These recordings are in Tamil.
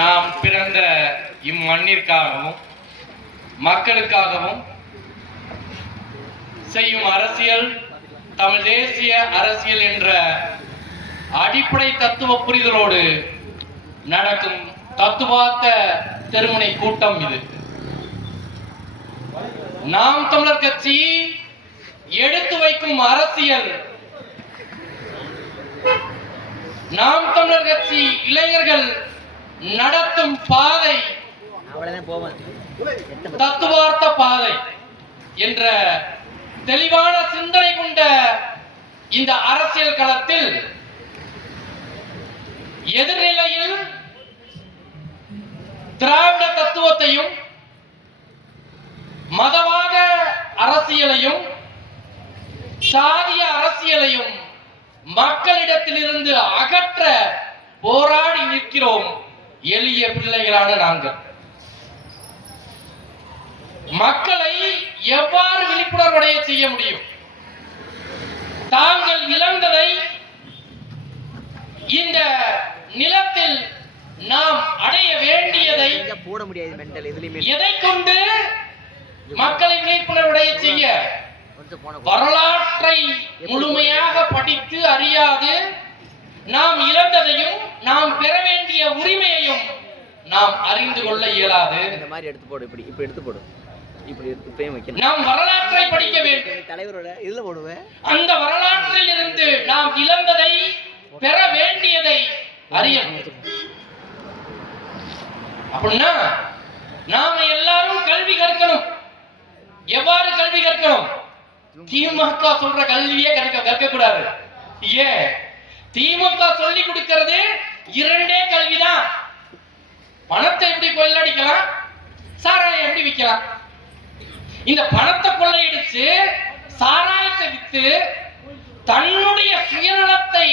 நாம் பிறந்த இம்மண்ணிற்காகவும் மக்களுக்காகவும் செய்யும் அரசியல் தமிழ் தேசிய அரசியல் என்ற அடிப்படை தத்துவ புரிதலோடு நடக்கும் தத்துவார்த்த தெருமுனை கூட்டம் இது. நாம் தமிழர் கட்சி எடுத்து வைக்கும் அரசியல், நாம் தமிழர் கட்சி இளைஞர்கள் நடத்தும் பாதை தத்துவார்த்த பாதை என்ற தெளிவான சிந்தனை கொண்ட இந்த அரசியல் களத்தில் எதிர்நிலையில் திராவிட தத்துவத்தையும் மதவாத அரசியலையும் சாதிய அரசியலையும் மக்களிடத்திலிருந்து அகற்ற போராடி நிற்கிறோம் எளிய பிள்ளைகளான நாங்கள். மக்களை எவ்வாறு விழிப்புணர்வடைய செய்ய முடியும்? தாங்கள் இழந்ததை இந்த நிலத்தில் நாம் அடைய வேண்டியதை எதை கொண்டு மக்களை விழிப்புணர்வடைய செய்ய? வரலாற்றை முழுமையாக படித்து அறியாது நாம் இழந்ததையும் நாம் பெற வேண்டிய உரிமையையும் நாம் அறிந்து கொள்ள இயலாது. இந்த மாதிரி எடுத்து போடு, இப்படி எடுத்து போடு, இப்படி எடுத்து ஃப்ரேம் வைக்கணும். நாம் வரலாற்றை படிக்க வேண்டும். தலைவரோட இதுல போடுவேன். அந்த வரலாற்றில் இருந்து நாம் இழந்ததை பெற வேண்டியதை அறிய. அப்படின்னா நாம எல்லாரும் கல்வி கற்கணும். எவ்வாறு கல்வி கற்கணும்? திமுக சொல்ற கல்வியே கற்க கூடாது. ஏன்? திமுக சொல்லி கொடுக்கிறது இரண்டே கல்விதான். பணத்தை எப்படி கொள்ளடிக்கலாம், சாராயம் எப்படி விற்கலாம். இந்த பணத்தை கொள்ளையடிச்சு சாராயத்தை வித்து தன்னுடைய சுயநலத்தை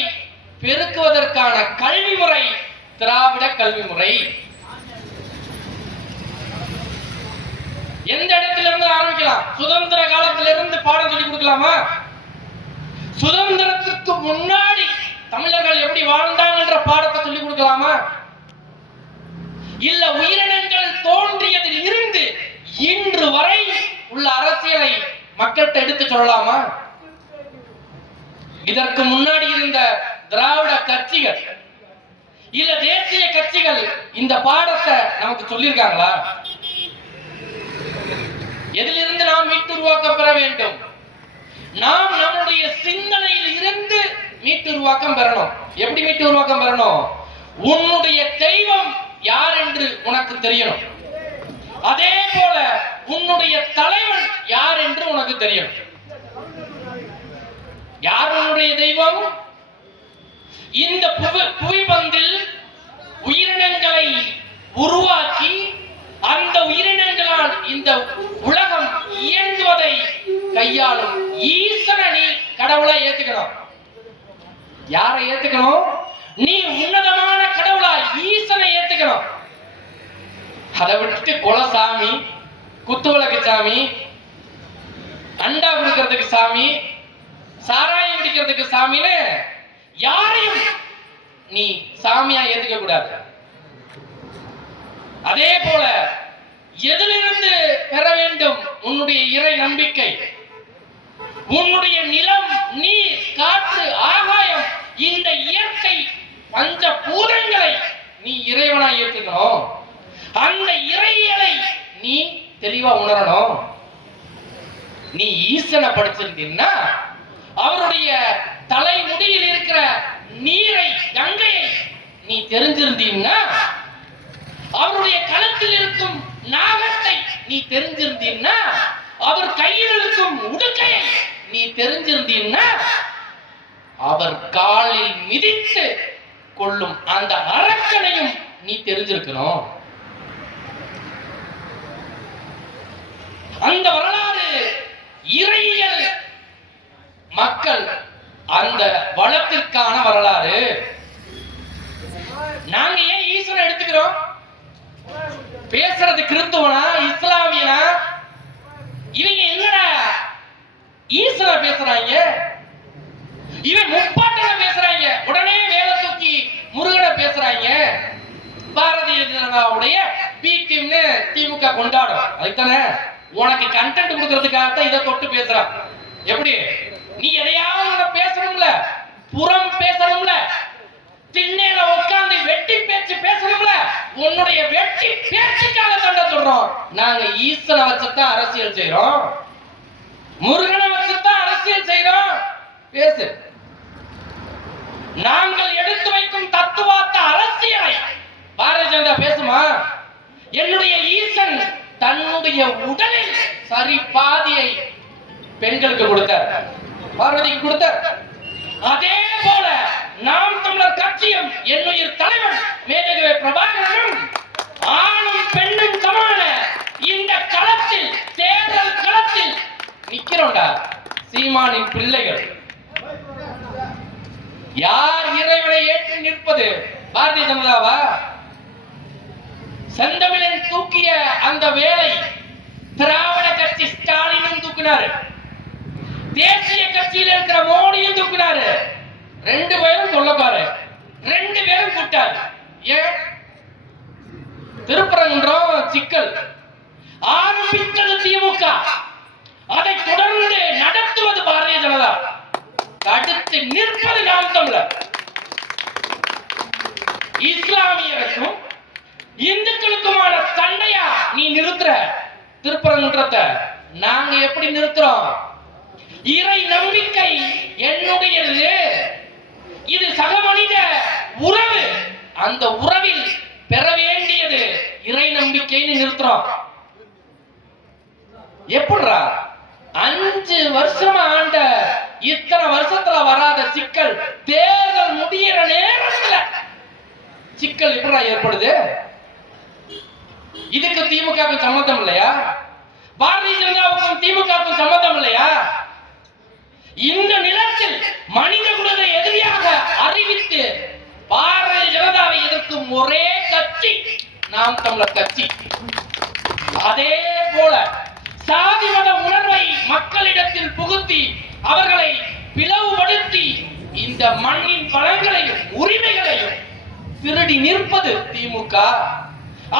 பெருக்குவதற்கான கல்வி முறை திராவிட கல்வி முறை. எந்த இடத்திலிருந்து ஆரம்பிக்கலாம்? சுதந்திர காலத்திலிருந்து பாடம் சொல்லி கொடுக்கலாமா? சுதந்திரத்துக்கு முன்னாடி தமிழர்கள் எப்படி வாழ்ந்தாங்கன்ற பாடத்தை சொல்லி கொடுக்கலாமா? இல்ல உயிரினங்கள் தோன்றியதில் இருந்து இன்று வரை உள்ள அரசியலை மக்கள்கிட்ட எடுத்து சொல்லலாமா? இதற்கு முன்னாடி இருந்த திராவிட கட்சிகள் இல்ல தேசிய கட்சிகள் இந்த பாடத்தை நமக்கு சொல்லியிருக்காங்களா? எதிலிருந்து நாம் மீட்டு உருவாக்கம் பெற வேண்டும்? நாம் நம்முடைய சிந்தனையில் இருந்து மீட்டு உருவாக்கம் பெறணும். எப்படி மீட்டு உருவாக்கம் பெறணும்? உன்னுடைய தெய்வம் யார் என்று உனக்கு தெரியணும். அதே போல உன்னுடைய தலைவன் யார் என்று உனக்கு தெரியணும். யார் உன்னுடைய தெய்வம்? இந்த புவிபந்தில் உயிரினங்களை உருவாக்கி அந்த உயிரினங்களால் இந்த உலகம் இயங்குவதை கையாளும் ஈசனை நீ கடவுளா ஏத்துக்கணும். யாரை ஏத்துக்கணும்? நீ உன்னதமான கடவுளா ஈசனை ஏத்துக்கணும். அதை விட்டுட்டு குலசாமி, குத்துவிளக்கு சாமி, அண்டா குடிக்கிறதுக்கு சாமி, சாராயம் குடிக்கிறதுக்கு சாமின்னு யாரையும் நீ சாமியா ஏத்துக்க கூடாது. அதே போல எதிலிருந்து பெற வேண்டும் உன்னுடைய இறை நம்பிக்கை? உன்னுடைய நிலம், நீர், காற்று, ஆகாயம், இந்த இயற்கை பஞ்ச பூதங்களை நீ இறைவனா ஏற்றுக்கணும். அந்த இறையலை நீ தெளிவா உணரணும். நீ ஈசனை படிச்சிருந்தீன்னா அவருடைய தலைமுடியில் இருக்கிற நீரை, கங்கையை நீ தெரிஞ்சிருந்தீன்னா, அவருடைய களத்தில் இருக்கும் நாகத்தை நீ தெரிஞ்சிருந்தீன்னா, அவர் கையில் இருக்கும் உடுக்கையை நீ தெரிஞ்சிருந்தீன்னா, அவர் காலில் மிதித்து கொள்ளும் அந்த அரக்கனையும் நீ தெரிஞ்சிருக்கணும். அந்த வரலாறு இறையியல் மக்கள் அந்த வளத்திற்கான வரலாறு. நாங்க ஏன் ஈஸ்வரன் எடுத்துக்கிறோம்? பேசுறது கிறிஸ்துவனா இஸ்லாமியனா? இவங்க என்னடா ஈஸ்வர பேசுறாங்க, இவன் முப்பாட்டன பேசுறாங்க, உடனே வேலை தூக்கி முருகனை பேசுறாங்க. பாரதிய ஜனதாவுடைய பி டீம்னு திமுக கொண்டாடும். அதுதானே உனக்கு கண்டென்ட் கொடுக்கறதுக்காகத்தான் இதை தொட்டு பேசுறான். எப்படி நீ எதையாவது பேசணும்ல, புறம் பேசணும்ல, திண்ணையில உட்கார்ந்து வெட்டி பேச்சு பேசணும்ல, உன்னுடைய வெட்டி பேச்சுக்காக தண்ட சொல்றோம். நாங்க ஈசனை வச்சுதான் அரசியல் செய்யறோம், முருகனை வச்சுதான் அரசியல் செய்யறோம். பேசு. நாங்கள் எடுத்து வைக்கும் தத்துவார்த்த அரசியலை பாரதிய ஜனதா பேசுமா? என்னுடைய ஈசன் தன்னுடைய உடலில் சரி பாதியை பெண்களுக்கு கொடுத்தார், பார்வதிக்கு கொடுத்தார். அதே போல நாம் தமிழர் கட்சியும் என்னுயிர் தலைவன் மேதகவே பிரபாகரனும் ஆணும் பெண்ணும் சமான இந்த களத்தில், தேர்தல் களத்தில் நிக்கிறோம்டா. சீமானின் பிள்ளைகள். யார் இறைவனை ஏற்று நிற்பது? பாரதிய ஜனதாவா? செந்தமிழன் தூக்கிய அந்த வேலை திராவிட கட்சி ஸ்டாலினும் தூக்கினாரு, தேசிய கட்சியில் இருக்கிற மோடியும் தூக்கினாரு. ரெண்டு பேரும் சொல்லப்பாரு, ரெண்டு பேரும் கூட்டாரு. ஏன்? திருப்பரங்குன்றம் சிக்கல் ஆரம்பித்தது திமுக, அதை தொடர்ந்து நடத்துவது பாரதிய ஜனதா, அடுத்து நிற்பது நாம் தமிழர். இஸ்லாமியருக்கும் இந்துக்களுக்குமான சண்டையா நீ நிறுத்துற திருப்பரங்குன்றத்தை? நாங்க எப்படி நிறுத்துறோம்? இறை நம்பிக்கை என்னுடையது, இது சக மனித உறவு, அந்த உறவில் பெற வேண்டியது இறை நம்பிக்கைன்னு நிறுத்துறோம். எப்படிரா 5 வருஷமா ஆண்ட இத்தனை வருஷத்துல வராத சிக்கல் தேர்தல் முடிகிற நேரத்துல சிக்கல் எப்படிரா ஏற்படுது? இதுக்கு திமுகவுக்கு சம்பந்தம் இல்லையா? பாரதிய ஜனதாவுக்கும் திமுகவுக்கும் சம்பந்தம் இல்லையா? இந்த நிலத்தில் மனித குலத்தை எதிரியாக அறிவித்து பாரதிய ஜனதாவை எதிர்க்கும் ஒரே கட்சி நாம் தமிழர் கட்சி. அதே போல சாதி மத உணர்வை மக்களிடத்தில் புகுத்தி அவர்களை பிளவுபடுத்தி இந்த மண்ணின் வளங்களையும் உரிமைகளையும் திருடி நிற்பது திமுக.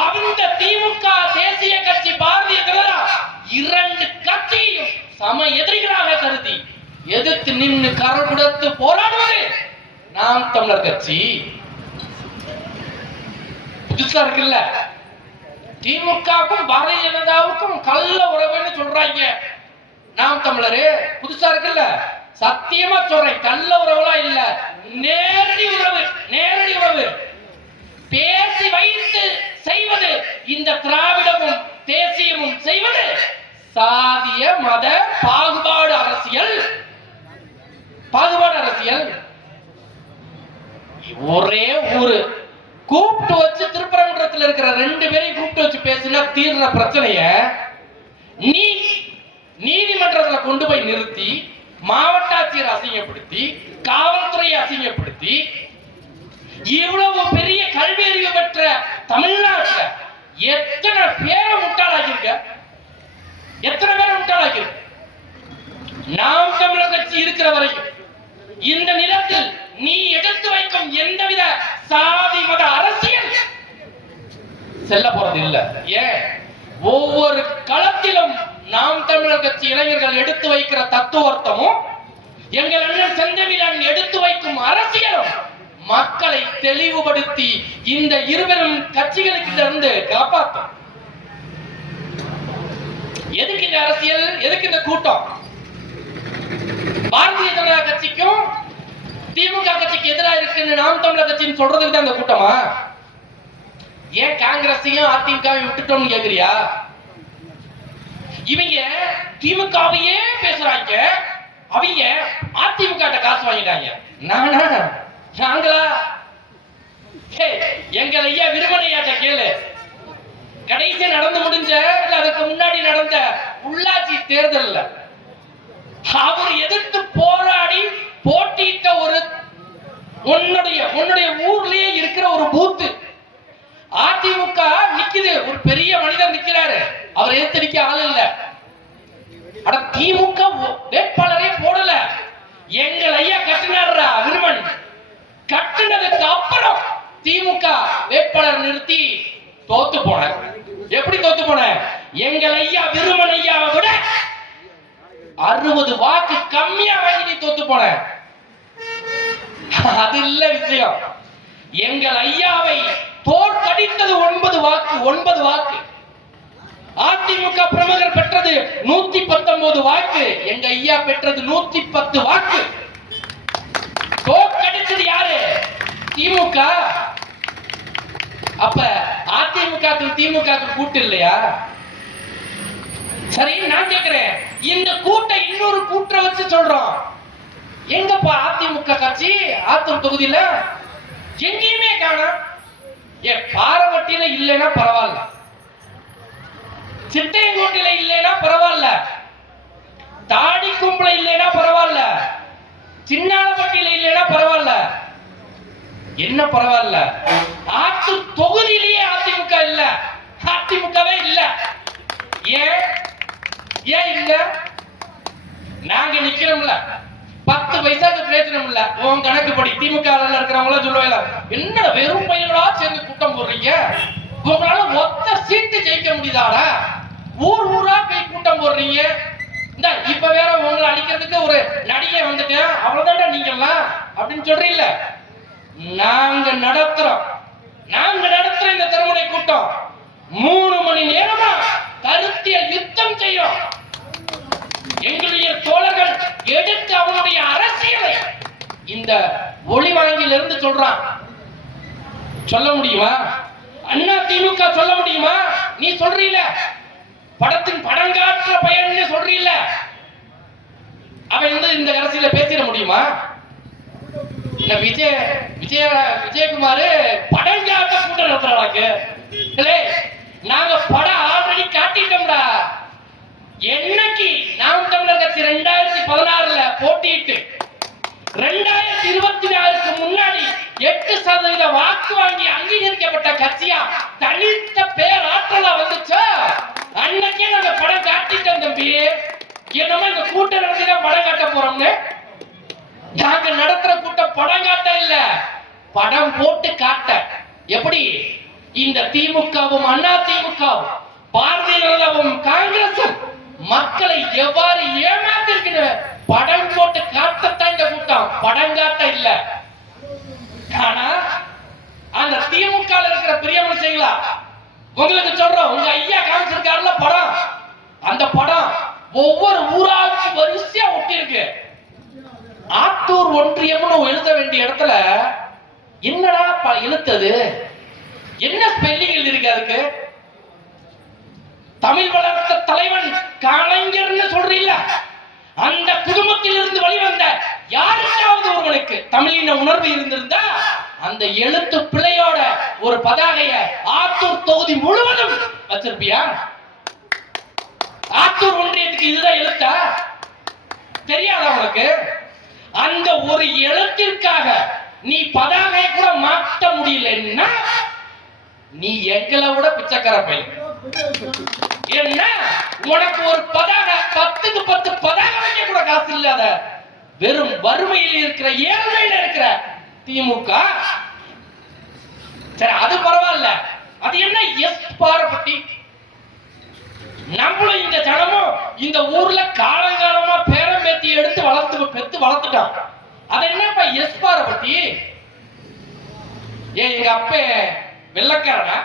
அந்த திமுக தேசிய கட்சி பாரதிய ஜனதா இரண்டு கட்சியையும் சம எதிரிகளாக கருதி எதிர்த்து நின்று கரம் கொடுத்து போராடுவது நாம் தமிழர் கட்சி. புதுசா இருக்குல்ல, திமுகவுக்கும் பாரதிய ஜனதாவுக்கும் கள்ள உறவுன்னு சொல்றாங்க. நாம் தமிழரு புதுசா இருக்குல்ல, சத்தியமா சொல்றேன், கள்ள உறவுலாம் இல்ல, நேரடி உறவு. நேரடி உறவு பேசி வைத்து செய்வது இந்த திராவிடமும் தேசியமும் செய்வது சாதிய மத பாகுபாடு அரசியல். பாகுபாடு அரசியல். ஒரே ஊரு கூப்பிட்டு வச்சு திருப்பரங்குன்றத்தில் இருக்கிற 2 பேரையும் கூப்பிட்டு வச்சு பேசினா தீர்ற பிரச்சனைய நீ நீதிமன்றத்துல கொண்டு போய் நிறுத்தி மாவட்ட ஆட்சியர் அசிங்கப்படுத்தி காவல்துறையை அசிங்கப்படுத்தி இவ்வளவு பெரிய கல்வி அறிவு பெற்ற தமிழ்நாட்டில் எத்தனை பேரை முட்டாளாக்கியிருக்க? எத்தனை பேரை முட்டாளாக்கியிருக்க? நாம் தமிழர் கட்சி இருக்கிற வரைக்கும் இந்த நிலத்தில் நீ எடுத்து வைக்கும் எந்தவித சாதி மத அரசியல் செல்ல போறது இல்ல. ஏன்? ஒவ்வொரு களத்திலும் நாம் தமிழர் கட்சி இளைஞர்கள் எடுத்து வைக்கிற தத்துவார்த்தமும் எங்கள் அண்ணன் செந்தமிழன் எடுத்து வைக்கும் அரசியலும் மக்களை தெளிவுபடுத்தி இந்த இருவரும் கட்சிகளுக்கு இருந்து காப்பாற்றும். எதுக்கு இந்த அரசியல்? எதுக்கு இந்த கூட்டம்? பாரதிய ஜனதா கட்சிக்கும் திமுக கட்சிக்கு எதிராக இருக்குன்னு நாம் தமிழர் கட்சின்னு சொல்றதுக்கு தான் இந்த கூட்டமா? ஏன் காங்கிரஸையும் அதிமுகவையும் விட்டுட்டோம்னு கேக்குறியா? இவங்க திமுகவையே பேசுறாங்க, அவங்க அதிமுக காசு வாங்கிட்டாங்க. நானா? நாங்களா? எங்கள் ஐயா விருமனையாட்ட கேளு. கடைசி நடந்து முடிஞ்ச இல்ல அதுக்கு முன்னாடி நடந்த உள்ளாட்சி தேர்தல்ல அவர் எதிர்த்து போராடி போட்டியிட்ட ஒரு உன்னுடைய ஊர்லயே இருக்கிற ஒரு பூத்து அதிமுக நிக்குது. ஒரு பெரிய மனிதர் நிக்கிறாரு, அவர் எதிர்த்து நிக்க ஆள் இல்ல. அட திமுக வேட்பாளரே போடல, எங்கள் ஐயா கட்டினாரா விருமன். கட்டினதுக்கு அப்புறம் திமுக வேட்பாளர் நிறுத்தி தோத்து போன. எப்படி தோத்து போன? எங்கள் ஐயா விருமன் ஐயாவை விட 60 வாக்கு கம்மியா வாங்கி நீ தோத்து போன. அது இல்ல விஷயம். எங்கள் ஐயாவை தோற்கடித்தது 9 வாக்கு. 9 வாக்கு. அதிமுக பிரமுகர் பெற்றது 119 வாக்கு. எங்க ஐயா பெற்றது 110 வாக்கு. தோற்கடிச்சது யாரு? திமுக. அப்ப அதிமுக திமுக கூட்டு இல்லையா? சரி, நான் கேக்குறேன், இந்த கூட்ட இன்னொரு கூட்ட வச்சு சொல்றோம். எங்கப்பா அதிமுக கட்சி ஆத்தூர் தொகுதியில? எங்கேயுமே காணோம். பாரவட்டியில இல்லைன்னா பரவாயில்ல, சிட்டையங்கோட்டில இல்லைன்னா பரவாயில்ல, தாடி கும்பல இல்லைன்னா பரவாயில்ல, சின்னாலப்பட்டியில இல்லைன்னா பரவாயில்ல. என்ன பரவாயில்ல? ஆத்தூர் தொகுதியிலேயே அதிமுக இல்ல. அதிமுகவே இல்ல. ஏன் இல்ல? நாங்க நிக்கிறோம்ல, 10 பைசாக்கு பிரயோஜனம் இல்ல. உன் கணக்குப்படி திமுக இருக்கிறவங்கள சொல்லுவாங்க, என்ன வெறும் பையங்களா சேர்ந்து கூட்டம் போடுறீங்க, உங்களால மொத்த சீட்டு ஜெயிக்க முடியுதாடா, ஊர் ஊரா போய் கூட்டம் போடுறீங்க. இந்த இப்ப வேற உங்களை அடிக்கிறதுக்கு ஒரு நடிகை வந்துட்டேன், அவ்வளவுதான்டா நீங்கெல்லாம் அப்படின்னு சொல்றீங்க. நாங்க நடத்துறோம் இந்த திருமுனை கூட்டம் 3 மணி நேரமா கருத்தியல் யுத்தம் செய்யும். எங்களுடைய தோழர்கள் எடுத்து அவனுடைய அரசியலை இந்த ஒளிவாங்கில இருந்து சொல்றான். சொல்ல முடியுமா? அண்ணா திமுக சொல்ல முடியுமா? நீ சொல்றீல படத்தின் படங்காற்ற பயன்னு சொல்றீல, அவன் இந்த அரசியல பேசிட முடியுமா? விஜயகுமார் படங்காட்ட கூட்டம் நடத்துறாங்க. நாங்க படம் ஆல்ரெடி காட்டிட்டோம்டா. என்னைக்கு நாம் தமிழர் கட்சி 2016 போட்டியிட்டு 2024க்கு முன்னாடி 8% வாக்கு வாங்கி அங்கீகரிக்கப்பட்ட கட்சியா தனித்த பேராற்றலா வந்துச்சா, அன்னைக்கே நாங்க படம் காட்டிட்டோம் தம்பி. என்னமா இந்த கூட்டம் நடத்தினா படம் காட்ட போறோம்னு? நாங்க நடத்துற கூட்டம் படம் காட்ட இல்ல, படம் போட்டு காட்ட. எப்படி? இந்த திமுகவும் அண்ணா திமுகவும் பாரதிய ஜனதாவும் காங்கிரசும் மக்களை எவ்வாறு ஏமாத்திருக்கிற படம் போட்டு காட்டத்தான் இந்த கூட்டம், படம் காட்ட இல்ல. ஆனா அந்த திமுக இருக்கிற பெரிய மனுஷங்களா உங்களுக்கு சொல்றோம், உங்க ஐயா காமிச்சிருக்காருல படம், அந்த படம் ஒவ்வொரு ஊராட்சி வரிசையா ஒட்டி இருக்கு. ஆத்தூர் ஒன்றியம்னு எழுத வேண்டிய இடத்துல என்னடா எழுத்தது? என்ன ஸ்பெல்லிங் எழுதிருக்கு? அதுக்கு தமிழ் வளர்த்த தலைவன் கலைஞர்னு சொல்றீல்ல, அந்த குடும்பத்தில் இருந்து வெளிவந்த யாருக்காவது ஒருவனுக்கு தமிழின உணர்வு இருந்திருந்தா அந்த எழுத்து பிழையோட ஒரு பதாகைய ஆத்தூர் தொகுதி முழுவதும் வச்சிருப்பியா? ஆத்தூர் ஒன்றியத்துக்கு இதுதான் எழுத்தா? தெரியாதா உனக்கு? அந்த ஒரு எழுத்திற்காக நீ பதாகை கூட மாற்ற முடியலன்னா நீ எங்களை விட பிச்சைக்கார பையன். என்ன உனக்கு ஒரு பதாகை 10க்கு 10 பதாகை வைக்க கூட காசு இல்லாத வெறும் வறுமையில் இருக்கிற ஏழ்மையில இருக்கிற திமுக. சரி, அது பரவாயில்ல. அது என்ன எஸ் பாரபட்டி? நம்மளும் இந்த ஜனமும் இந்த ஊர்ல காலங்காலமா பேரம் பேத்தி எடுத்து பெத்து வளர்த்துட்டான். அது என்னப்பா எஸ் பாரபட்டி? எங்க அப்ப வெள்ளக்காரனா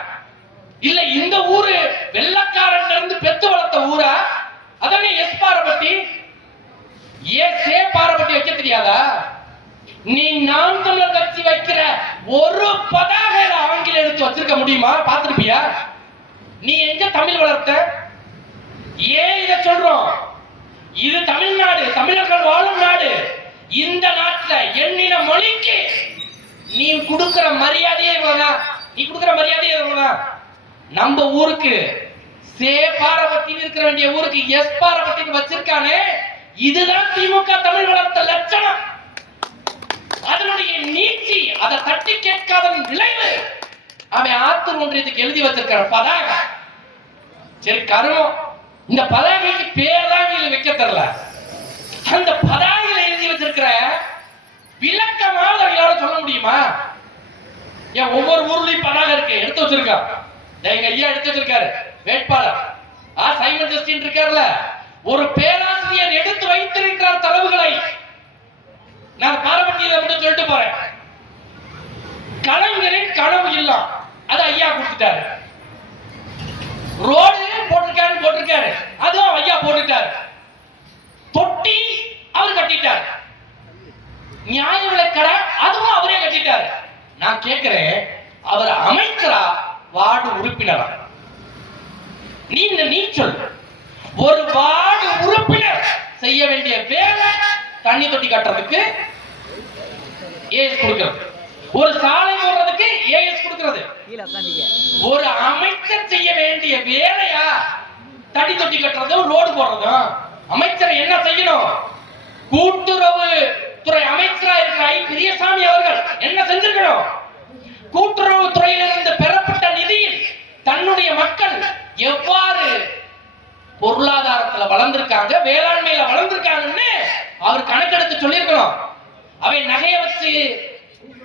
இல்ல இந்த ஊரு வெள்ளக்காரன் இருந்து பெத்து வளர்த்த ஊரா? அதனே எஸ் பாரபட்டி. ஏன் சே பாரபட்டி வைக்க தெரியாதா? நீ நாம் தமிழர் கட்சி வைக்கிற ஒரு பதாகை ஆங்கில எடுத்து வச்சிருக்க முடியுமா? பார்த்திருப்பியா? நீ எங்க தமிழ் வளர்த்த? ஏன் இத சொல்றோம்? இது தமிழ்நாடு, தமிழர்கள் வாழும் நாடு. இந்த நாட்டுல எண்ணின மொழிக்கு நீ கொடுக்கிற மரியாதையே இவ்வளவுதான். நீ கொடுக்கிற மரியாதையே இவ்வளவுதான். நம்ம ஊருக்கு சே பாரபத்தின்னு இருக்கிற வேண்டிய ஊருக்கு எஸ் பாரபத்தின்னு வச்சிருக்கானே, இதுதான் திமுக தமிழ் வளர்த்த லட்சணம். அதனுடைய நீட்சி, அதை தட்டி கேட்காதன் விளைவு அவன் ஆத்தூர் ஒன்றியத்துக்கு எழுதி வச்சிருக்கிற பதாகை. சரி, கருமம், இந்த பதாகைக்கு பேர் தான் வைக்க தெரியல. அந்த பதாகையில எழுதி வச்சிருக்கிற விளக்கமாவது அவங்களால சொல்ல முடியுமா? ஏன் ஒவ்வொரு ஊர்லயும் பதாக இருக்கு, எடுத்து வச்சிருக்கா. எங்க ஐயா எடுத்து வச்சிருக்காரு வேட்பாளர். சைமன் ஜஸ்டின் இருக்கார்ல, ஒரு பேராசிரியர் எடுத்து வைத்திருக்கிறார் தரவுகளை. நான் பாரபட்சியில மட்டும் சொல்லிட்டு போறேன். கலைஞரின் கனவு இல்லம், அது ஐயா கொடுத்துட்டாரு. ரோடு போட்டிருக்காரு, அதுவும் ஐயா போட்டுட்டாரு. தொட்டி அவர் கட்டிட்டார். நியாய விலைக்கடை அதுவும் அவரே கட்டிட்டாரு. நான் கேட்கிறேன், அவர் அமைச்சரா வார்டு உறுப்பினரா? நீ சொல். ஒரு வார்டு உறுப்பினர் செய்ய வேண்டிய வேலை தண்ணி தொட்டி கட்டுறதுக்கு ஏஎஸ் கொடுக்கிறது, ஒரு சாலை போடுறதுக்கு ஏஎஸ் கொடுக்கிறது. ஒரு அமைச்சர் செய்ய வேண்டிய வேலையா தண்ணி தொட்டி கட்டுறதும் ரோடு போடுறதும்? அமைச்சர் என்ன செய்யணும்? கூட்டுறவு துறை அமைச்சரா இருக்கிற ஐ பெரியசாமி அவர்கள் என்ன செஞ்சிருக்கணும்? கூட்டுறவு துறையிலிருந்து பெறப்பட்ட நிதியில் தன்னுடைய மக்கள் எவ்வாறு பொருளாதாரத்துல வளர்ந்திருக்காங்க, வேளாண்மையில வளர்ந்திருக்காங்கன்னு அவர் கணக்கெடுத்து சொல்லியிருக்கணும். அவை நகைய வச்சு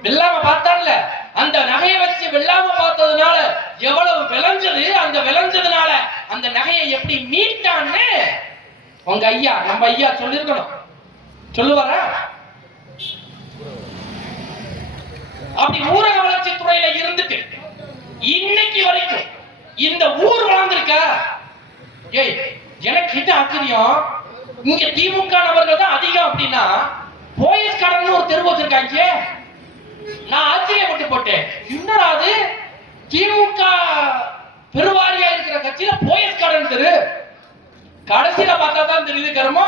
வெள்ளாம பார்த்தான்ல, அந்த நகையை வச்சு வெள்ளாம பார்த்ததுனால எவ்வளவு விளைஞ்சது, அந்த விளைஞ்சதுனால அந்த நகையை எப்படி மீட்டான்னு உங்க ஐயா, நம்ம ஐயா சொல்லிருக்கணும். சொல்லுவாரா? அப்படி ஊரக வளர்ச்சி துறையில இருந்துட்டு இன்னைக்கு வரைக்கும் இந்த ஊர் வளர்ந்திருக்கா? ஏய், எனக்கு என்ன ஆச்சரியம், இங்க திமுக நபர்கள் தான் அதிகம் அப்படின்னா போயஸ் கார்டன் ஒரு தெரு வச்சிருக்காங்க. நான் ஆச்சரியப்பட்டு போட்டேன், என்னடா அது திமுக பெருவாரியா இருக்கிற கட்சியில போயஸ் கார்டன் தெரு. கடைசியில பார்த்தா தான் தெரியுது கருமோ,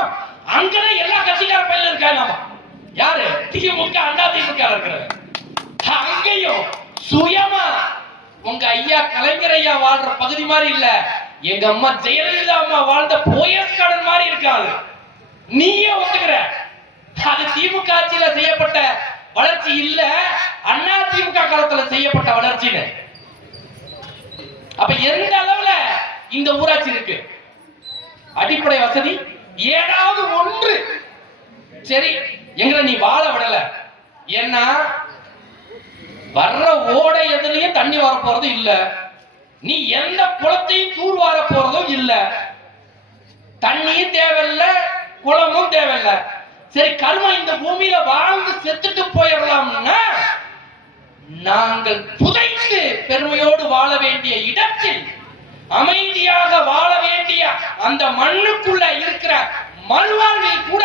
அங்கதான் எல்லா கட்சிக்கார பையில இருக்காங்க. யாரு? திமுக அண்ணா திமுக இருக்கிறாங்க. அங்கேயும் சுயமா உங்க ஐயா கலைஞர் ஐயா வாழ்ற பகுதி மாதிரி இல்ல, எங்க அம்மா ஜெயலலிதா அம்மா வாழ்ந்த போயஸ் கார்டன் மாதிரி இருக்காது. நீயே ஒத்துக்கிற அது திமுக ஆட்சியில செய்யப்பட்ட வளர்ச்சி இல்ல, அண்ணா திமுக காலத்துல செய்யப்பட்ட வளர்ச்சின்னு. அப்ப எந்த அளவுல இந்த ஊராட்சி இருக்கு? அடிப்படை வசதி ஏதாவது ஒன்று சரி எங்களை நீ வாழ விடல. ஏன்னா வர்ற ஓடை எதுலயும் தண்ணி வர போறது இல்ல, நீ எந்த குளத்தையும் தூர் வார போறதும் இல்ல, தண்ணியும் தேவையில்ல, குளமும் தேவையில்ல. சரி கர்மம் இந்த பூமியில வாழ்ந்து செத்துட்டு போயிடலாம்னா, நாங்கள் புதைத்து பெருமையோடு வாழ வேண்டிய இடத்தில் அமைதியாக வாழ வேண்டிய அந்த மண்ணுக்குள்ள இருக்கிற மண்வாழ்வில் கூட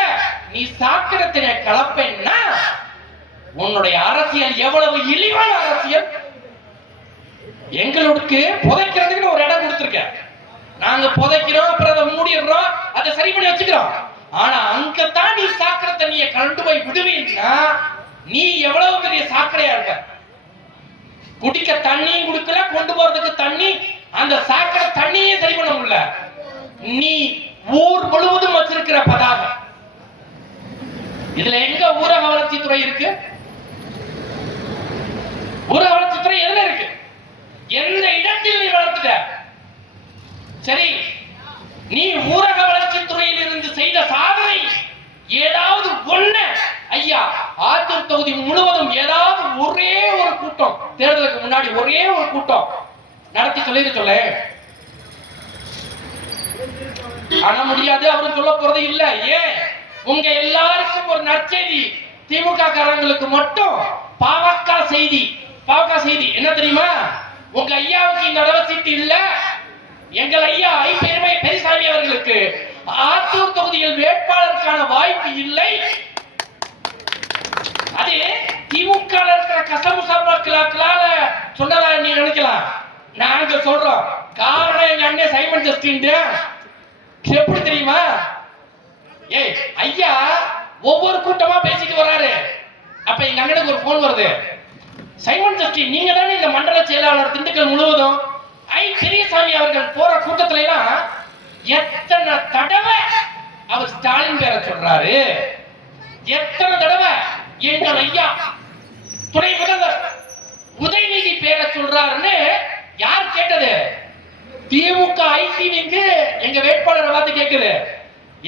நீ சாக்கிரத்தினை கலப்பேன்னா உன்னுடைய அரசியல் எவ்வளவு இழிவான அரசியல். எங்களுக்கு புதைக்கிறதுக்கு ஒரு இடம் கொடுத்திருக்க, நாங்க புதைக்கிறோம், அப்புறம் அதை மூடிடுறோம், அதை சரி பண்ணி வச்சுக்கிறோம். ஆனா அங்கதான் நீ சாக்கடை தண்ணியை கலந்து போய் விடுவீங்கன்னா நீ எவ்வளவு பெரிய சாக்கடையா இருக்க. குடிக்க தண்ணியும் கொடுக்கல, கொண்டு போறதுக்கு தண்ணி, அந்த சாக்கடை தண்ணியே சரி பண்ண முடியல. நீ ஊர் முழுவதும் வச்சிருக்கிற பதாக. இதுல எங்க ஊரக வளர்ச்சி துறை இருக்கு? ஊரக வளர்ச்சி துறை எதுல இருக்கு? எந்த இடத்தில் நீ வளர்த்துட்ட? சரி, நீ ஊரக வளர்ச்சி துறையில் இருந்து செய்த சாதனை ஏதாவது ஒண்ணு ஐயா ஆத்தூர் தொகுதி முழுவதும் ஏதாவது ஒரே ஒரு கூட்டம், தேர்தலுக்கு முன்னாடி ஒரே ஒரு கூட்டம் நடத்தி சொல்லிட சொல்ல. ஆனா முடியாது, அவரும் சொல்ல போறது இல்ல. ஏன்? உங்க எல்லாருக்கும் ஒரு நற்செய்தி, திமுக காரங்களுக்கு மட்டும் பாவக்கா செய்தி. பாவக்கா செய்தி என்ன தெரியுமா? உங்க ஐயாவுக்கு இந்த தடவை சீட்டு இல்ல, எங்கள் ஐயா ஐ பெரியசாமி அவர்களுக்கு ஆத்தூர் தொகுதியில் வேட்பாளருக்கான வாய்ப்பு இல்லை. அது திமுக இருக்கிற கசமுசாக்களால சொன்னதா நீ நினைக்கலாம். நாங்க சொல்றோம், காரணம் எங்க அண்ணன் சைமன் ஜஸ்டின். எப்படி தெரியுமா? ஏய் ஐயா ஒவ்வொரு கூட்டமா பேசிட்டு வராரு. அப்ப எங்க அண்ணனுக்கு ஒரு போன் வருது, சைமன் ஜஸ்டின் நீங்க தானே இந்த மண்டல செயலாளர் திண்டுக்கல் முழுவதும்? ஐ பெரியசாமி அவர்கள் போற கூட்டத்துல எல்லாம் எத்தனை தடவை அவர் ஸ்டாலின் பேரை சொல்றாரு, எத்தனை தடவை எங்கள் ஐயா துணை முதல்வர் உதயநிதி பேரை சொல்றாருன்னு யார் கேட்டது? திமுக ஐடிவிக்கு எங்க வேட்பாளரை பார்த்து கேட்குது.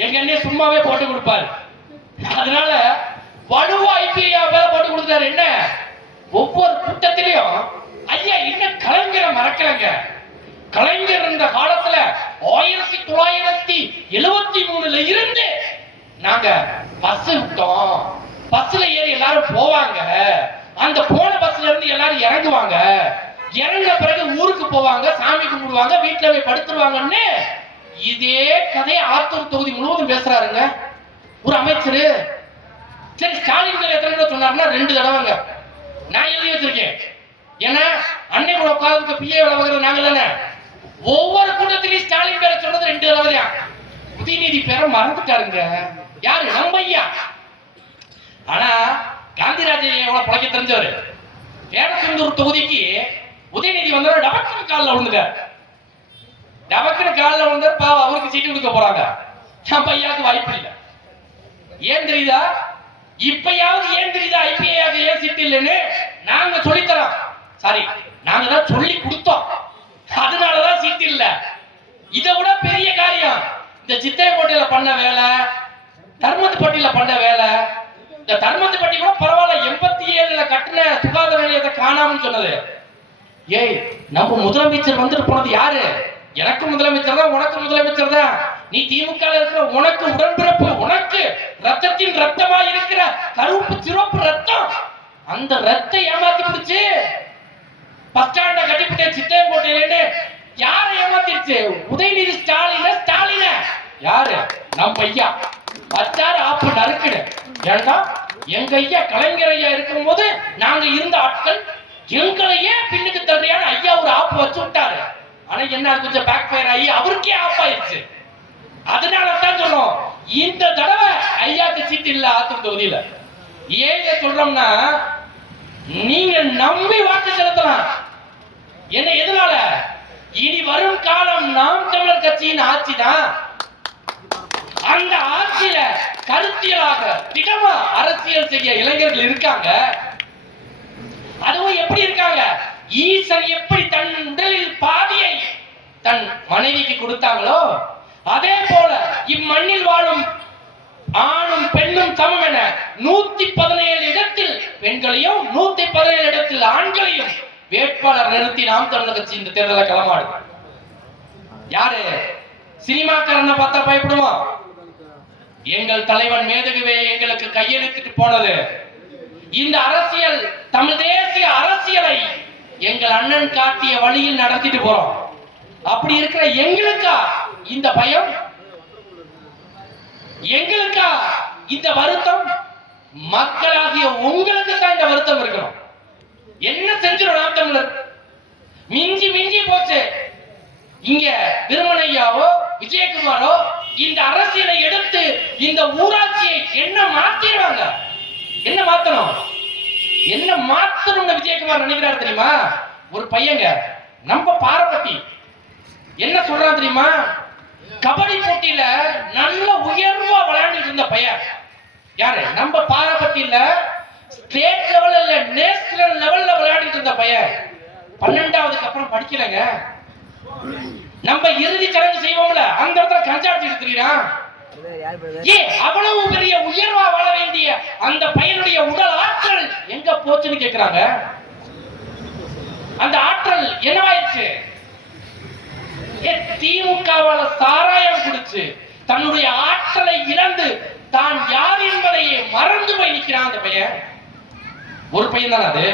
எங்க அண்ணன் சும்மாவே போட்டு கொடுப்பாரு. அதனால வலுவா ஐபிஐ போட்டு கொடுத்தாரு. என்ன ஒவ்வொரு கூட்டத்திலையும் ஐயா இன்னும் கலைஞரை மறக்கலங்க. கலைஞர் இருந்த காலத்துல 1973ல இருந்து நாங்க பஸ் விட்டோம். பஸ்ல ஏறி எல்லாரும் போவாங்க. அந்த போன பஸ்ல இருந்து எல்லாரும் இறங்குவாங்க. இறங்கின பிறகு ஊருக்கு போவாங்க, சாமி கும்பிடுவாங்க, வீட்டுல போய் படுத்துருவாங்கன்னு இதே கதையை ஆத்தூர் தொகுதி முழுவதும் பேசுறாருங்க ஒரு அமைச்சரு. சரி, ஸ்டாலின் பேர் எத்தனை தடவை சொன்னாருன்னா 2 தடவைங்க. நான் எழுதி வச்சிருக்கேன். ஏன்னா அன்னை கூட உட்கார்ந்து பிஏ வேலை பார்க்கறது நாங்க தானே. ஒவ்வொரு கூட்டத்திலையும் ஸ்டாலின் பேரை சொல்றது 2 தடவை தான். உதயநிதி பேரை மறந்துட்டாருங்க. யாரு? நம்ம ஐயா. ஆனா காந்திராஜ் எவ்வளவு பழக்க தெரிஞ்சவரு. வேடசந்தூர் தொகுதிக்கு உதயநிதி வந்தவர் டபக்குன்னு காலில் விழுந்தார். டபக்குன்னு காலில் விழுந்தார். பாவம், அவருக்கு சீட்டு கொடுக்க போறாங்க. நம்ம ஐயாவுக்கு வாய்ப்பு இல்லை. ஏன் தெரியுதா? இப்பயாவது ஏன் தெரியுதா ஐபிஏக்கு ஏன் சீட்டு இல்லைன்னு நாங்க சொல்லித்தரோம். சாரி, நாங்க தான் சொல்லி கொடுத்தோம். அதனாலதான் சீட்டு இல்ல. இதை விட பெரிய காரியம் இந்த சித்தையப்பட்டியில பண்ண வேலை, தர்மத்துப்பட்டியில பண்ண வேலை. இந்த தர்மத்துப்பட்டி கூட பரவாயில்ல, 87ல கட்டின சுகாதார நிலையத்தை காணாமன்னு சொன்னது. ஏய், நம்ம முதலமைச்சர் வந்துட்டு போனது யாரு? எனக்கு முதலமைச்சர் தான், உனக்கு முதலமைச்சர் தான். நீ திமுக இருக்கிற உனக்கு உடன்பிறப்பு, உனக்கு ரத்தத்தின் ரத்தமா இருக்கிற கருப்பு சிறப்பு ரத்தம், அந்த ரத்தை ஏமாத்தி பிடிச்சு பஸ் ஸ்டாண்ட கட்டிவிட்ட சித்தையங்கோட்டையில யாரை ஏமாத்திருச்சு? உதயநிதி ஸ்டாலின. ஸ்டாலின யாரு? நம்ம ஐயா பச்சாறு ஆப்பு நறுக்குடு. ஏன்னா எங்க ஐயா கலைஞர் ஐயா இருக்கும் போது நாங்க இருந்த ஆட்கள் எங்களையே பின்னுக்கு தள்ளியான ஐயா ஒரு ஆப்பு வச்சு விட்டாரு. ஆனா என்ன, கொஞ்சம் பேக் ஃபயர் ஆகி அவருக்கே ஆப் ஆயிடுச்சு. அதனாலதான் சொல்றோம், இந்த தடவை ஐயாக்கு சீட்டு இல்ல ஆத்தூர் தொகுதியில. ஏன் சொல்றோம்னா, நீங்க நம்பி வாக்கு செலுத்தலாம். என்ன எதனால? இனி வரும் காலம் நாம் தமிழர் கட்சியின் ஆட்சி தான். அந்த ஆட்சியில கருத்தியலாக திடமா அரசியல் செய்ய இளைஞர்கள் இருக்காங்க. அதுவும் எப்படி இருக்காங்க? ஈசன் எப்படி தன் உடலில் பாதியை தன் மனைவிக்கு கொடுத்தாங்களோ அதே போல இம்மண்ணில் வாழும் ஆணும் பெண்ணும் சமம் என 117 இடத்தில் பெண்களையும் 117 இடத்தில் ஆண்களையும் வேட்பாளர் நிறுத்தி நாம் தமிழர் கட்சி இந்த தேர்தலை களமாடு. யாரு? சினிமாக்காரனை பார்த்தா பயப்படுவோம். எங்கள் தலைவன் மேதகுவே எங்களுக்கு கையெழுத்திட்டு போனது. இந்த அரசியல், தமிழ் தேசிய அரசியலை எங்கள் அண்ணன் காட்டிய வழியில் நடத்திட்டு போறோம். அப்படி இருக்கிற எங்களுக்கா இந்த பயம்? எங்களுக்கா இந்த வருத்தம்? மக்களாகிய உங்களுக்கு தான் இந்த வருத்தம் இருக்கணும். என்ன செஞ்சிடும் நாம் தமிழர்? மிஞ்சி மிஞ்சி போச்சு. இங்க திருமணையாவோ விஜயகுமாரோ இந்த அரசியலை எடுத்து இந்த ஊராட்சியை என்ன மாத்திடுவாங்க. என்ன மாத்தணும்? என்ன மாத்தணும்னு விஜயகுமார் நினைக்கிறார் தெரியுமா? ஒரு பையங்க நம்ம பாரபட்டி என்ன சொல்றான் தெரியுமா? கபடி போட்டியில நல்ல உயர்வா விளையாண்டுட்டு இருந்த பையன் யாரு? நம்ம பாரபட்டியில ஸ்டேட் லெவல்ல நேஷனல் லெவல்ல விளையாடிட்டு இருந்த பையன் 12வதுக்கு அப்புறம் படிக்கலங்க. நம்ம இறுதி சடங்கு செய்வோம்ல, அந்த இடத்துல கஞ்சா அடிச்சிட்டு இருக்கிறான். அவ்வளவு பெரிய உயர்வா வாழ வேண்டிய அந்த பையனுடைய உடல் ஆற்றல் எங்க போச்சுன்னு கேக்குறாங்க. அந்த ஆற்றல் என்னவாயிடுச்சு? திமுகவால சாராயம் குடிச்சு தன்னுடைய ஆற்றலை இழந்து தான் யார் என்பதையே மறந்து போய் நிற்கிறான் அந்த பையன். ஒரு பையன் தானே அது?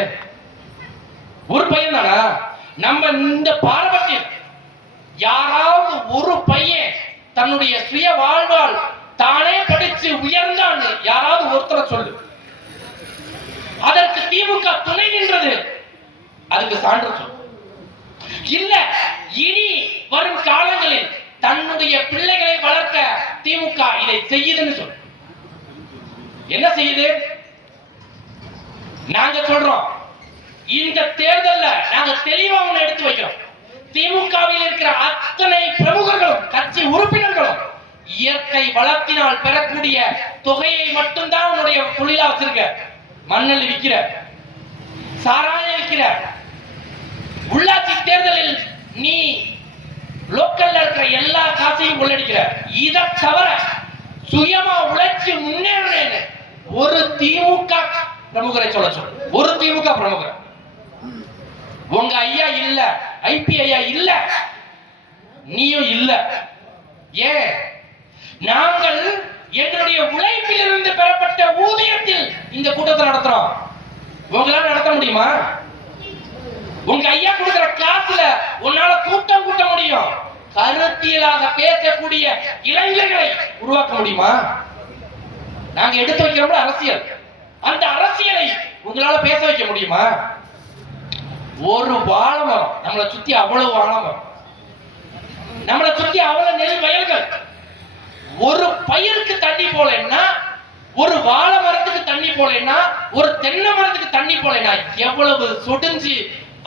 ஒரு பையன் தானா? நம்ம இந்த பாரபட்சம் யாராவது ஒரு பையன் தன்னுடைய சுய வாழ்வால் தானே படிச்சு உயர்ந்தான் யாராவது ஒருத்தரை சொல்லு. அதற்கு திமுக துணை நின்றது, அதுக்கு சான்று சொல்லு. இல்ல, இனி வரும் காலங்களில் தன்னுடைய பிள்ளைகளை வளர்க்க திமுக இதை செய்யுதுன்னு சொல்லு. என்ன செய்யுது? நாங்க சொல்றோம், இந்த தேர்தல்ல நாங்க தெளிவா ஒண்ணு எடுத்து வைக்கிறோம். திமுகவில் இருக்கிற அத்தனை பிரமுகர்களும் கட்சி உறுப்பினர்களும் இயற்கை வளத்தினால் பெறக்கூடிய தொகையை மட்டும்தான் உன்னுடைய தொழிலா வச்சிருக்க. மண்ணல் விற்கிற, சாராயம் விற்கிற, உள்ளாட்சி தேர்தலில் நீ லோக்கல்ல இருக்கிற எல்லா காசையும் கொள்ளடிக்கிற. இதை தவிர சுயமா உழைச்சி முன்னேறேன்னு ஒரு திமுக பிரமுகரை சொல்ல சொல்லு. ஒரு திமுக பிரமுகர். உங்க ஐயா இல்ல, ஐபி ஐயா இல்ல, நீயும் இல்ல. ஏன்? நாங்கள் எங்களுடைய உழைப்பில் இருந்து பெறப்பட்ட ஊதியத்தில் இந்த கூட்டத்தை நடத்துறோம். உங்களால நடத்த முடியுமா? உங்க ஐயா கொடுக்கிற காசுல உன்னால கூட்டம் கூட்ட முடியும். கருத்தியலாக பேசக்கூடிய இளைஞர்களை உருவாக்க முடியுமா? நாங்க எடுத்து வைக்கிறோம் அரசியல். அந்த அரசியலை உங்களால பேச வைக்க முடியுமா? ஒரு வாழைமரம், நம்மளை சுத்தி அவ்வளவு வாழைமரம், நம்மளை சுத்தி அவ்வளவு நெல் வயல்கள். ஒரு பயிருக்கு தண்ணி போலன்னா, ஒரு வாழை மரத்துக்கு தண்ணி போலன்னா, ஒரு தென்னை மரத்துக்கு தண்ணி போலன்னா எவ்வளவு சொடிஞ்சு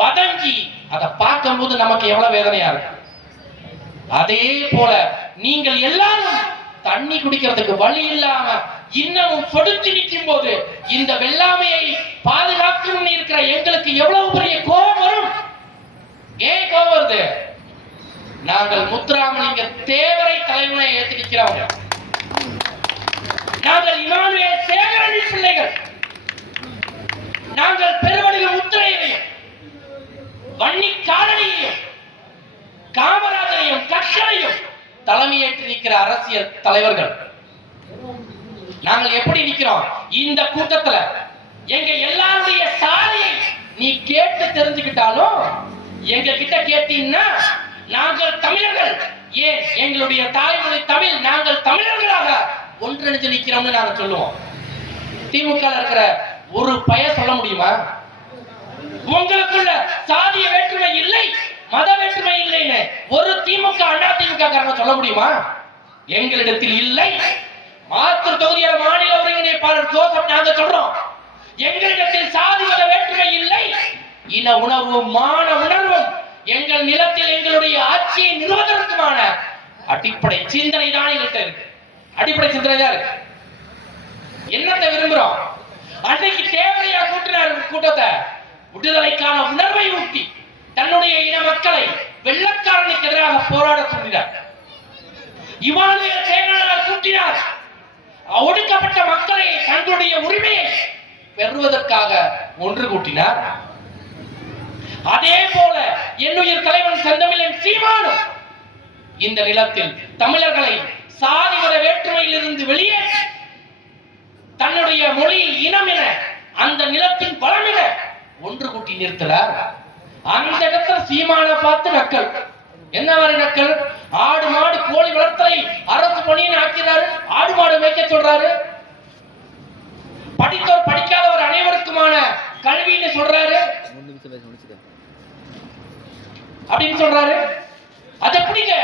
வதங்கி அதை பார்க்கும் போது நமக்கு எவ்வளவு வேதனையா இருக்கு. அதே போல நீங்கள் எல்லாரும் தண்ணி குடிக்கிறதுக்கு வழி இல்லாம இன்னமும் சொடிச்சு நிற்கும் போது இந்த வெள்ளாமையை பாதுகாக்கணும்னு இருக்கிற எங்களுக்கு எவ்வளவு பெரிய கோபம் வரும். ஏன் கோபம் வருது? நாங்கள் முத்துராமலிங்க தேவரை தலைமுறை ஏற்றி நிற்கிறவங்க. நாங்கள் இமானுவேல் சேகரனின் பிள்ளைகள். நாங்கள் பெருவழிகள் முத்திரையையும் வன்னி காலனியையும் காமராஜரையும் கக்கரையும் தலைமையேற்று நிற்கிற அரசியல் தலைவர்கள். நாங்கள் எப்படி நிற்கிறோம்? இந்த கூட்டத்துல எங்க எல்லாருடைய சாலையை நீ கேட்டு தெரிஞ்சுக்கிட்டாலும் எங்க கிட்ட கேட்டீங்கன்னா நாங்கள் தமிழர்கள், ஏன் எங்களுடைய தாய்மொழி தமிழ், நாங்கள் தமிழர்களாக ஒன்றிணைஞ்சு நிற்கிறோம்னு நாங்க சொல்லுவோம். திமுக இருக்கிற ஒரு பையன் சொல்ல முடியுமா உங்களுக்குள்ள சாதிய வேற்றுமை இல்லை, மத வேற்றுமை இல்லைன்னு ஒரு திமுக அண்ணா திமுக காரங்க சொல்ல முடியுமா? எங்களிடத்தில் இல்லை. மாற்று தொகுதியான மாநில ஒருங்கிணைப்பாளர் ஜோசப் நாங்க சொல்றோம், எங்களிடத்தில் சாதி மத வேற்றுமை இல்லை, இன உணர்வும் மான உணர்வும் எங்கள் நிலத்தில் எங்களுடைய ஆட்சியை நிறுவதற்குமான அடிப்படை சிந்தனை தான் எங்கள்கிட்ட இருக்கு. அடிப்படை சிந்தனை தான் இருக்கு. என்னத்தை விரும்புறோம்? அன்னைக்கு தேவையா கூட்டினார் கூட்டத்தை, விடுதலைக்கான உணர்வை ஊட்டி தன்னுடைய இன மக்களை வெள்ளக்காரனுக்கு எதிராக போராட சொல்கிறார். இமானுவேல் சேகரனார் கூட்டினார் ஒடுக்கப்பட்ட மக்களை தங்களுடைய உரிமையை பெறுவதற்காக ஒன்று கூட்டினார். அதே போல என்னுயிர் தலைவன் செந்தமிழன் சீமானும் இந்த நிலத்தில் தமிழர்களை சாதி மத வேற்றுமையில் இருந்து வெளியேற்றி தன்னுடைய மொழி இனம் என அந்த நிலத்தின் பலம் என ஒன்று கூட்டி நிறுத்துறார். அந்த இடத்துல சீமான பார்த்து நக்கல். என்ன மாதிரி நக்கல்? ஆடு மாடு கோழி வளர்த்தலை அரசு பணின்னு ஆக்கிறாரு, ஆடு மாடு மேய்க்க சொல்றாரு, படித்தோர் படிக்காதவர் அனைவருக்குமான கல்வின்னு சொல்றாரு அப்படின்னு சொல்றாரு. அது எப்படிங்க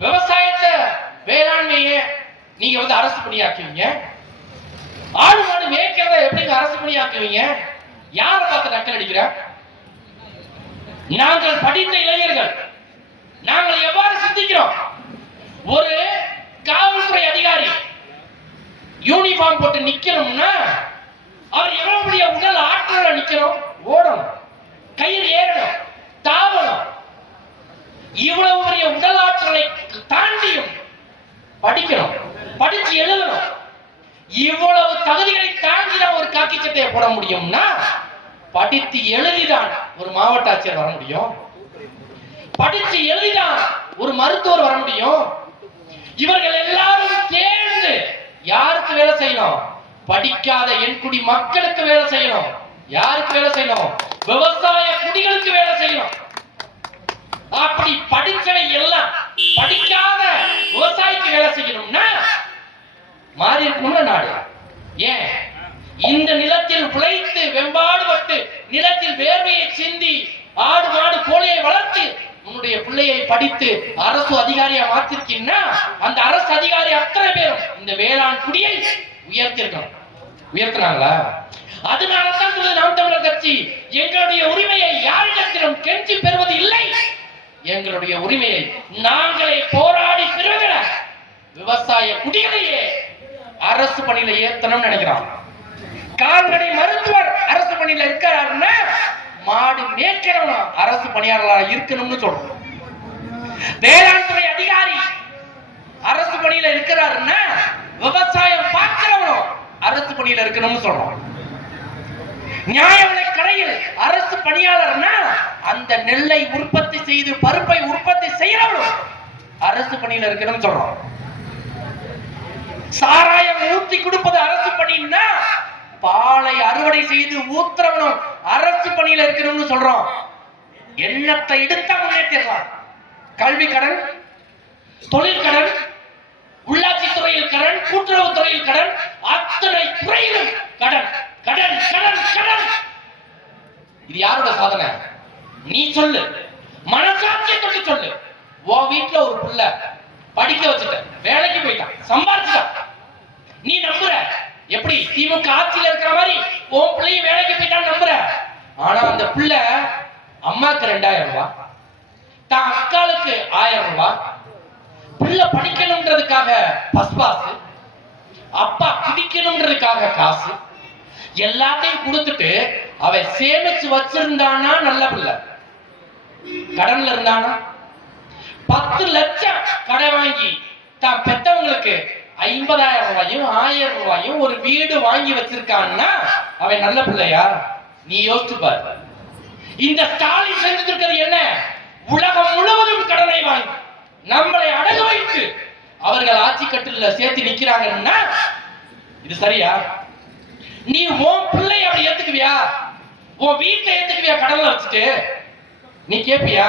விவசாயத்தை வேளாண்மையை நீங்க அரசு பணியாக்குவீங்க? ஆடு மாடு மேய்க்கிறத எப்படிங்க அரசு பணியாக்குவீங்க? யாரை பார்த்து நக்கல் அடிக்கிற? நாங்கள் படித்த இளைஞர்கள் நாங்கள் எவ்வாறு சிந்திக்கிறோம்? ஒரு காவல்துறை அதிகாரி யூனிஃபார்ம் போட்டு நிக்கணும்னா அவர் எவ்வளவு பெரிய உடல் ஆற்றல நிக்கணும், ஓடணும், கையில் ஏறணும், தாவணும். இவ்வளவு பெரிய உடல் ஆற்றலை தாண்டியும் படிக்கணும், படிச்சு எழுதணும். இவ்வளவு தகுதிகளை தாண்டிதான் ஒரு காக்கி சட்டையை போட முடியும்னா படித்து எழுதிதான் ஒரு மாவட்ட ஆட்சியர் வர முடியும், படித்து எழுதிதான் ஒரு மருத்துவர் வர முடியும். இவர்கள் எல்லாரும் சேர்ந்து யாருக்கு வேலை செய்யணும்? படிக்காத என் குடி மக்களுக்கு வேலை செய்யணும். யாருக்கு வேலை செய்யணும்? விவசாய குடிகளுக்கு வேலை செய்யணும். அப்படி படிச்சவை எல்லாம் படிக்காத விவசாயிக்கு வேலை செய்யணும்னா மாறி இருக்கும்ல நாடு. ஏன்? இந்த நிலத்தில் உழைத்து வெம்பாடுபட்டு நிலத்தில் வேர்வையை சிந்தி ஆடு மாடு கோழியை வளர்த்து உன்னுடைய பிள்ளையை படித்து அரசு அதிகாரியா மாத்திருக்கீங்கன்னா அந்த அரசு அதிகாரி அத்தனை பேரும் இந்த வேளாண் குடியை உயர்த்திருக்கணும். உயர்த்தினாங்களா? அதனாலதான் சொல்லுது நாம் தமிழர் கட்சி, எங்களுடைய உரிமையை யாரிடத்திலும் கெஞ்சி பெறுவது இல்லை, எங்களுடைய உரிமையை நாங்களே போராடி பெறுவதில்லை. விவசாய குடிகளையே அரசு பணியில ஏத்தணும்னு நினைக்கிறான். கால்நடை மருத்துவர் அரசு பணியில இருக்கிறாருன்னா மாடு மேய்க்கிறவனும் அரசு பணியாளர்களாக இருக்கணும்னு சொல்றோம். வேளாண் துறை அதிகாரி அரசு பணியில இருக்கிறாருன்னா விவசாயம் பார்க்கிறவனும் அரசு பணியில இருக்கணும்னு சொல்றோம். நியாய விலை கடையில் அரசு பணியாளர்னா அந்த நெல்லை உற்பத்தி செய்து பருப்பை உற்பத்தி செய்யறவரும் அரசு பணியில இருக்கணும்னு சொல்றோம். சாராயம் ஊத்தி கொடுப்பது அரசு பணின்னா பாலை அறுவடை செய்து ஊத்துறவனும் அரசு பணியில இருக்கணும்னு சொல்றோம். எண்ணத்தை எடுத்தா முன்னேற்றலாம். கல்வி கடன், தொழில் கடன், உள்ளாட்சி துறையில் கடன், கூட்டுறவு துறையில் கடன், அத்தனை துறையிலும் கடன் கடன் கடன் கடன். இது யாரோட சாதனை? நீ சொல்லு, மனசாட்சியை தொட்டு சொல்லு. உன் வீட்டுல ஒரு புள்ள படிக்க வச்சுட்ட, வேலைக்கு போயிட்டான், சம்பாதிச்சுட்டான், நீ நம்புற? எப்படி திமுக ஆட்சியில இருக்கிற மாதிரி உன் பிள்ளையும் வேலைக்கு போயிட்டான்னு நம்புற? ஆனா அந்த பிள்ளை அம்மாக்கு 2000 ரூபாய், தான் அக்காளுக்கு 1000 ரூபாய், பிள்ளை படிக்கணும்ன்றதுக்காக பஸ் பாஸ், அப்பா குடிக்கணும்ன்றதுக்காக காசு, எல்லாத்தையும் கொடுத்துட்டு அவன் சேமிச்சு வச்சிருந்தானா நல்ல பிள்ளை. கடன்ல இருந்தானா 10 லட்சம் கடை வாங்கி தான் பெத்தவங்களுக்கு 50,000 ரூபாயும் 1000 ரூபாயும் ஒரு வீடு வாங்கி வச்சிருக்கான்னா அவன் நல்ல பிள்ளையா? நீ யோசிச்சு பாரு. இந்த ஸ்டாலின் செஞ்சிருக்கிறது என்ன? உலகம் முழுவதும் கடனை வாங்கி நம்மளை அடகு வைத்து அவர்கள் ஆட்சி கட்டில சேர்த்து நிக்கிறாங்கன்னா இது சரியா? நீ உன் பிள்ளை அப்படி ஏத்துக்குவியா? உன் வீட்டை ஏத்துக்குவியா? கடல்ல வச்சுட்டு நீ கேப்பியா?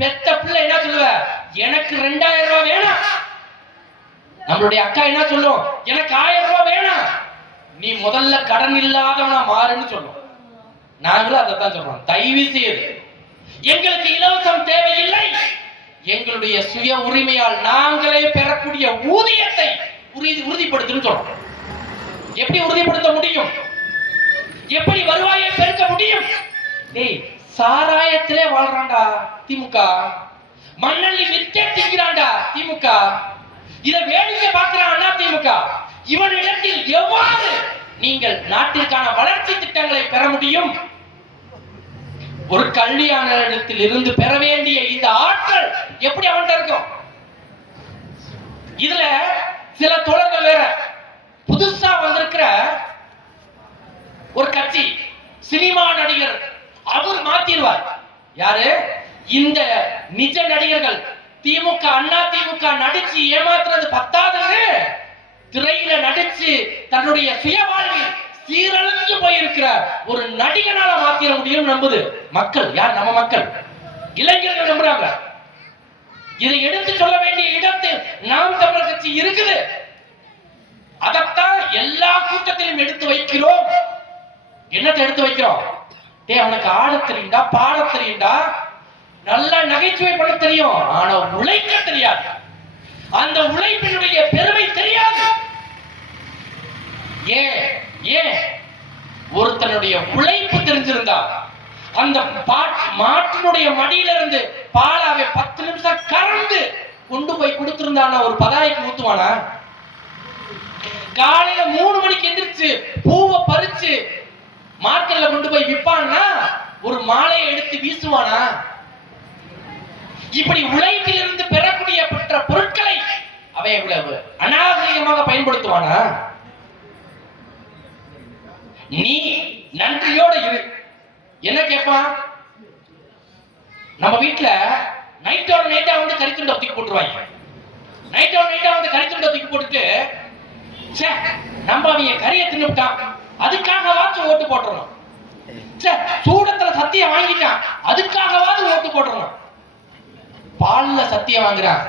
பெத்த பிள்ளை என்ன சொல்லுவ? எனக்கு 2000 ரூபாய் வேணாம். நம்மளுடைய அக்கா என்ன சொல்லும்? எனக்கு 1000 ரூபாய் வேணாம். நீ முதல்ல கடன் இல்லாதவனா மாறுன்னு சொல்லும். நாங்களும் அதைத்தான் சொல்றோம். தயவு செய்து எங்களுக்கு இலவசம் தேவையில்லை. எங்களுடைய சுய உரிமையால் நாங்களே பெறக்கூடிய ஊதியத்தை உறுதிப்படுத்துன்னு சொல்றோம். எப்படி உறுதிப்படுத்த முடியும்? எப்படி வருவாயை பெருக்க முடியும்? டேய், சாராயத்திலே வாழ்றான்டா திமுக, மண்ணள்ளி வித்தே திங்கிறான்டா திமுக, இத வேடிக்கை பார்க்கிறான் திமுக. இவனிடத்தில் எவ்வாறு நீங்கள் நாட்டிற்கான வளர்ச்சி திட்டங்களை பெற முடியும்? ஒரு கல்வியாளரிடத்தில் இருந்து பெற வேண்டிய இந்த ஆற்றல் எப்படி அவன்கிட்ட இருக்கும்? இதுல சில தோழர்கள் வேற புதுசா வந்திருக்கிற ஒரு கட்சி சினிமா நடிகர் அவர் மாத்திடுவார். யாரு? இந்த நிஜ நடிகர்கள் திமுக அண்ணா திமுக நடிச்சு ஏமாத்துறது பத்தாதுன்னு திரையில நடிச்சு தன்னுடைய சுய வாழ்வில் சீரழிஞ்சு போயிருக்கிற ஒரு நடிகனால மாத்திர முடியும் நம்புது மக்கள். யார்? நம்ம மக்கள், இளைஞர்கள் நம்புறாங்க. இதை எடுத்து சொல்ல வேண்டிய இடத்தில் நாம் தமிழர் கட்சி இருக்குது. அதத்தான் எல்லா கூட்டத்திலும் எடுத்து வைக்கிறோம். என்னத்தை எடுத்து வைக்கிறோம்? அவனுக்கு ஆட தெரியுண்டா, பாட தெரியுண்டா, நல்லா நகைச்சுவை பண்ண தெரியும், ஆனா உழைக்க தெரியாது. அந்த உழைப்பினுடைய பெருமை தெரியாது. ஏன் ஒருத்தனுடைய உழைப்பு தெரிஞ்சிருந்தா அந்த மாட்டினுடைய மடியில இருந்து பாலாவை 10 நிமிஷம் கறந்து கொண்டு போய் கொடுத்திருந்தானா ஒரு பதாய்க்கு ஊத்துவானா? காலையில 3 மணிக்கு எந்திரிச்சு பூவை பறிச்சு மார்க்கெட்ல கொண்டு போய் விற்பான்னா ஒரு மாலையை எடுத்து வீசுவானா? இப்படி உழைப்பில் இருந்து பெறக்கூடிய பெற்ற பொருட்களை அவை எவ்வளவு அநாகரிகமாக பயன்படுத்துவானா? நீ நன்றியோட இரு. என்ன கேட்பான்? நம்ம வீட்டுல நைட்டோட நைட்டா வந்து கறித்துண்டை தூக்கி போட்டுருவாங்க. நைட்டோட நைட்டா வந்து கறித்துண்டை தூக்கி போட்டுட்டு நம்ம அவங்க கறியை தின்னுட்டான், அதுக்காகவாச்சும் ஓட்டு போட்டுறணும். சூடத்துல சத்தியம் வாங்கிட்டான், அதுக்காகவாது ஓட்டு போட்டுறணும். பால்ல சத்தியம் வாங்குறான்.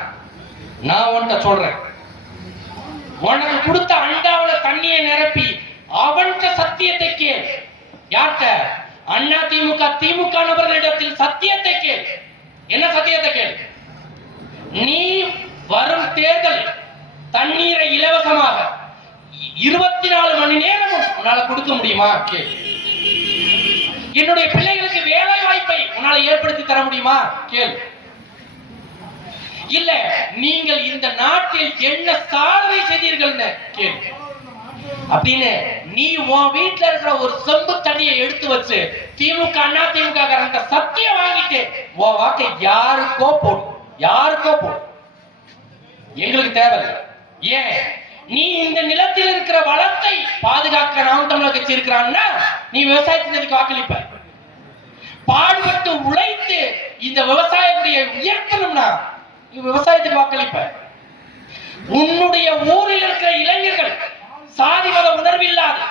நான் உன்கிட்ட சொல்றேன், உனக்கு கொடுத்த அண்டாவுல தண்ணியை நிரப்பி அவன்கிட்ட சத்தியத்தை கேள். யார்கிட்ட? அண்ணா திமுக திமுக நபர்களிடத்தில் சத்தியத்தை கேள். என்ன சத்தியத்தை கேள்? நீ வரும் தேர்தல் தண்ணீரை இலவசமாக 24 மணி நேரமும் உன்னால கொடுக்க முடியுமா கேள். என்னுடைய பிள்ளைகளுக்கு வேலை வாய்ப்பை உன்னால ஏற்படுத்தி தர முடியுமா கேள். இல்ல நீங்கள் இந்த நாட்டில் என்ன சாதனை செய்தீர்கள் கேள். அப்படின்னு நீ உன் வீட்டுல இருக்கிற ஒரு செம்பு தண்ணியை எடுத்து வச்சு திமுக அண்ணா திமுக காரங்க சத்தியம் வாங்கிட்டு உன் வாக்கை யாருக்கோ போடு, யாருக்கோ போடு. எங்களுக்கு தேவையில்லை. ஏன்? நீ இந்த நிலத்தில் இருக்கிற வளத்தை பாதுகாக்க நாம் தமிழர் கட்சி இருக்கிறான்னா நீ விவசாயத்தினருக்கு வாக்களிப்ப. பாடுபட்டு உழைத்து இந்த விவசாயத்துடைய உயர்த்தணும்னா நீ விவசாயத்துக்கு வாக்களிப்ப. உன்னுடைய ஊரில் இருக்கிற இளைஞர்கள் சாதி மத உணர்வில்லாது,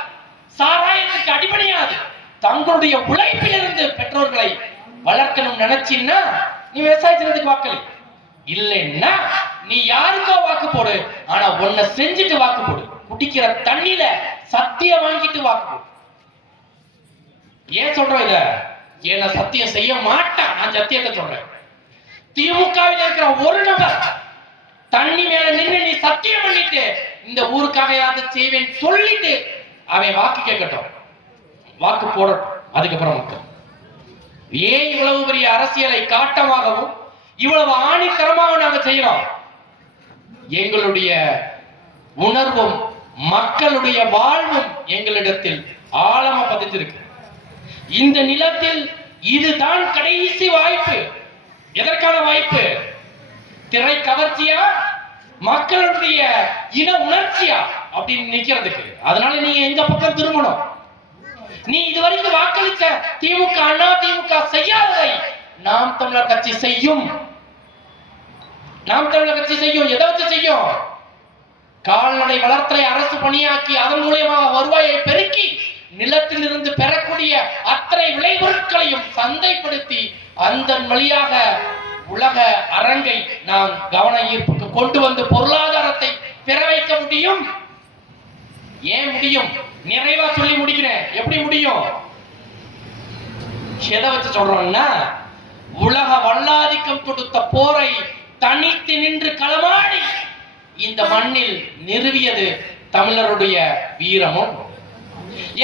சாராயத்துக்கு அடிபணியாது, தங்களுடைய உழைப்பிலிருந்து பெற்றோர்களை வளர்க்கணும் நினைச்சின்னா நீ விவசாயத்தினருக்கு வாக்களி. இல்லைன்னா நீ யாருக்கோ வாக்கு போடு, ஆனா உன்னை செஞ்சுட்டு வாக்கு போடு. குடிக்கிற தண்ணியில சத்தியம் வாங்கிட்டு வாக்கு போடு. ஏன் சொல்றோம் இத? ஏன்னா சத்தியம் செய்ய மாட்டான். நான் சத்தியத்தை சொல்றேன். திமுகவில் இருக்கிற ஒரு நபர் தண்ணி மேல நின்று நீ சத்தியம் பண்ணிட்டு இந்த ஊருக்காக யாவது செய்வேன் சொல்லிட்டு அவன் வாக்கு கேட்கட்டும், வாக்கு போடட்டும். அதுக்கப்புறம் மக்கள் ஏன் இவ்வளவு பெரிய அரசியலை காட்டமாகவும் இவ்வளவு ஆணித்தரமாக நாங்க செய்யறோம்? எங்களுடைய உணர்வும் மக்களுடைய வாழ்வும் எங்களிடத்தில் ஆழமா பதிந்திருக்கு. இந்த நிலத்தில் இதுதான் கடைசி வாய்ப்பு. எதற்கான வாய்ப்பு? திரை கவர்ச்சியா, மக்களுடைய இன உணர்ச்சியா அப்படின்னு நிக்கிறதுக்கு. அதனால நீங்க எங்க பக்கம் திரும்பணும். நீ இதுவரைக்கும் வாக்களித்த திமுக, அண்ணா திமுக செய்யாததை நாம் தமிழர் கட்சி செய்யும். நாம் தமிழர் கட்சி செய்யும். எதை வச்சு செய்யும்? கால்நடை வளர்த்தலை அரசு பணியாக்கி அதன் மூலமாக வருவாயை பெருக்கி நிலத்தில் இருந்து பெறக்கூடிய அத்தனை விளைபொருட்களையும் சந்தைப்படுத்தி அந்த வழியாக உலக அரங்கை நாம் கவன ஈர்ப்புக்கு கொண்டு வந்து பொருளாதாரத்தை பெற வைக்க முடியும். ஏன் முடியும்? நிறைவா சொல்லி முடிக்கிறேன். எப்படி முடியும்? எதை வச்சு சொல்றோம்னா, உலக வல்லாதிக்கம் தொடுத்த போரை தனித்து நின்று களமாடி இந்த மண்ணில் நிறுவியது தமிழருடைய வீரமும்.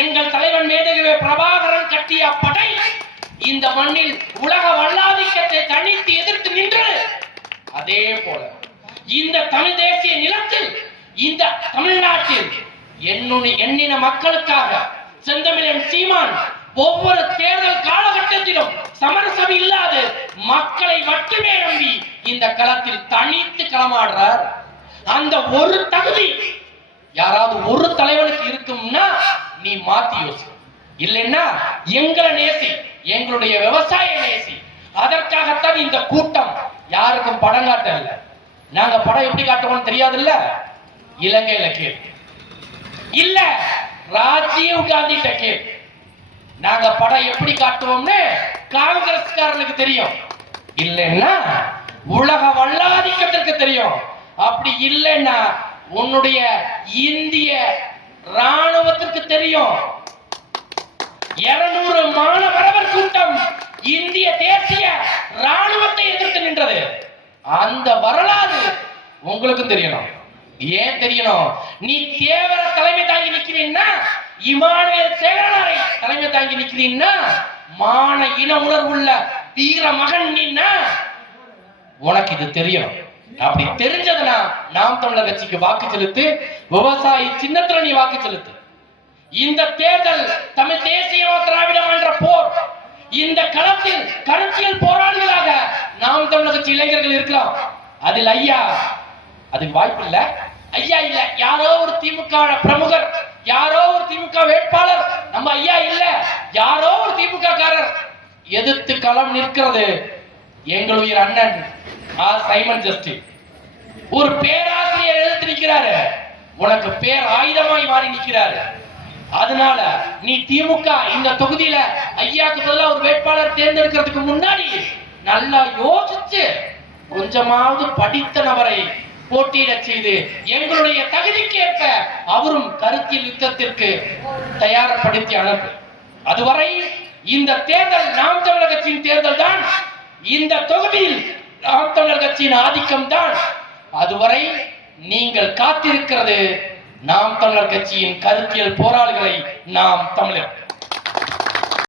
எங்கள் தலைவன் மேதகு பிரபாகரன் கட்டிய படை இந்த மண்ணில் உலக வல்லாதிக்கத்தை தனித்து எதிர்த்து நின்று, அதே போல இந்த தமிழ் தேசிய நிலத்தில், இந்த தமிழ்நாட்டில் எண்ணின மக்களுக்காக செந்தமிழன் சீமான் ஒவ்வொரு தேர்தல் காலகட்டத்திலும் சமரசம் இல்லாது மக்களை மட்டுமே நம்பி இந்த களத்தில் தனித்து களமாடுறார். அந்த ஒரு தகுதி யாராவது ஒரு தலைவனுக்கு இருக்கும்னா நீ மாத்தி யோசி. இல்லைன்னா எங்களை நேசி, எங்களுடைய விவசாய நேசி. அதற்காகத்தான் இந்த கூட்டம். யாருக்கும் படம் காட்ட இல்ல. நாங்க படம் எப்படி காட்டுவோம் தெரியாது இல்ல. இலங்கையில கேள் இல்ல, ராஜீவ் காந்தி கேள். நாங்க படம் எப்படி காட்டுவோம்னு காங்கிரஸ்காரனுக்கு தெரியும். இல்லைன்னா உலக வல்லாதிக்கத்திற்கு தெரியும். அப்படி இல்லைன்னா உன்னுடைய இந்திய ராணுவத்திற்கு தெரியும். 200 மாணவர் கூட்டம் இந்திய தேசிய ராணுவத்தை எதிர்த்து நின்றது. அந்த வரலாறு உங்களுக்கும் தெரியணும். ஏன் தெரியணும்? நீ தேவர தலைமை தாங்கி நிக்கிறீன்னா, இமானுவேல் சேகரனாரை தலைமை தாங்கி நிக்கிறீன்னா, மான இன உணர்வுள்ள வீர மகன் நீன்னா உனக்கு இது தெரியும். அப்படி தெரிஞ்சதுன்னா நாம் தமிழர் கட்சிக்கு வாக்கு செலுத்து. விவசாயி சின்னத்துல நீ வாக்கு செலுத்து. இந்த தேர்தல் தமிழ் தேசிய திராவிடம் என்ற போர், இந்த களத்தில் கருத்தியல் போராளிகளாக நாம் தமிழர் கட்சி இளைஞர்கள் இருக்கிறோம். அதில் ஐயா அதுக்கு வாய்ப்பு இல்ல. ஐயா இல்ல, யாரோ ஒரு திமுக பிரமுகர், யாரோ ஒரு திமுக வேட்பாளர், நம்ம ஐயா இல்ல, யாரோ ஒரு திமுக காரர் எதிர்த்து களம் நிற்கிறது எங்களுடைய அண்ணன் சைமன் ஜஸ்டின். ஒரு பேராசிரியர் எதிர்த்து நிற்கிறாரு, உனக்கு பேர் ஆயுதமாய் மாறி நிற்கிறாரு. அதனால நீ திமுக இந்த தொகுதியில ஐயாக்கு பதிலா ஒரு வேட்பாளர் தேர்ந்தெடுக்கிறதுக்கு முன்னாடி நல்லா யோசிச்சு கொஞ்சமாவது படித்த நபரை போட்டியிட செய்து எங்களுடைய தகுதிக்கேற்ப அவரும் கருத்தியல் யுத்தத்திற்கு தயார்படுத்தி அனுப்பு. அதுவரை இந்த தேர்தல் நாம் தமிழர் கட்சியின் தேர்தல் தான். இந்த தொகுதியில் நாம் தமிழர் கட்சியின் ஆதிக்கம் தான். அதுவரை நீங்கள் காத்திருக்கிறது நாம் தமிழர் கட்சியின் கருத்தியல் போராளிகளை. நாம் தமிழர்